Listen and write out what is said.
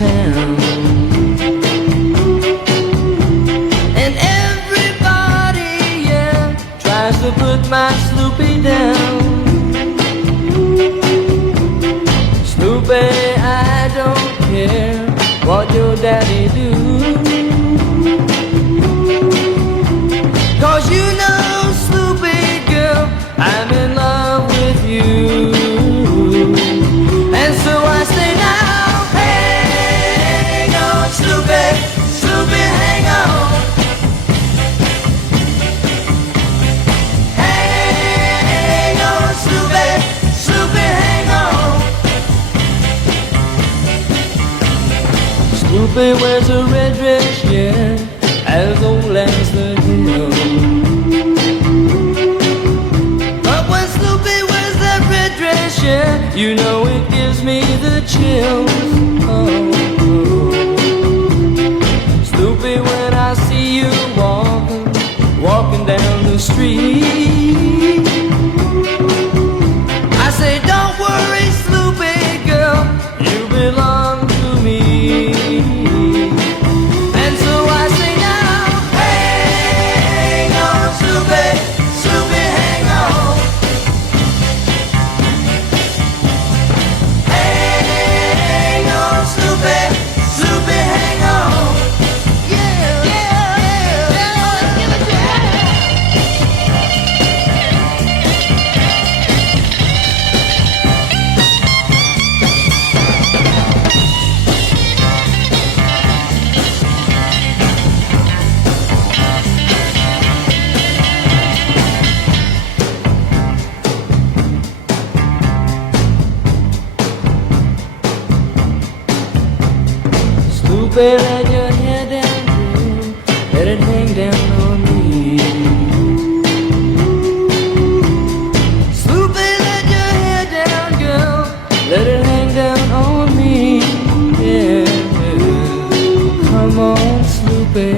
town. And everybody, yeah, tries to put my Sloopy down. Sloopy, I don't care what your daddy do, 'cause you know, Sloopy girl, I'm in love with you. And so I say now, hang on, Sloopy, Sloopy, hang on. Hang on, Sloopy, Sloopy, hang on. Sloopy wears a red dress, yeah, as old as the hill. But when Sloopy wears that red dress, yeah, you know it gives me the chills. Oh, Sloopy, when I see you walking down the street, I say, don't worry, Sloopy girl, you belong to me. And so I say now, hang on, Sloopy, Sloopy, hang on. Hang on, Sloopy, Sloopy, hang on. Yeah, yeah, yeah, yeah, give it to me. Sloopy, let your hair down, girl, let it hang down on me. Sloopy, let your hair down, girl, let it hang down on me. Yeah, come on, Sloopy.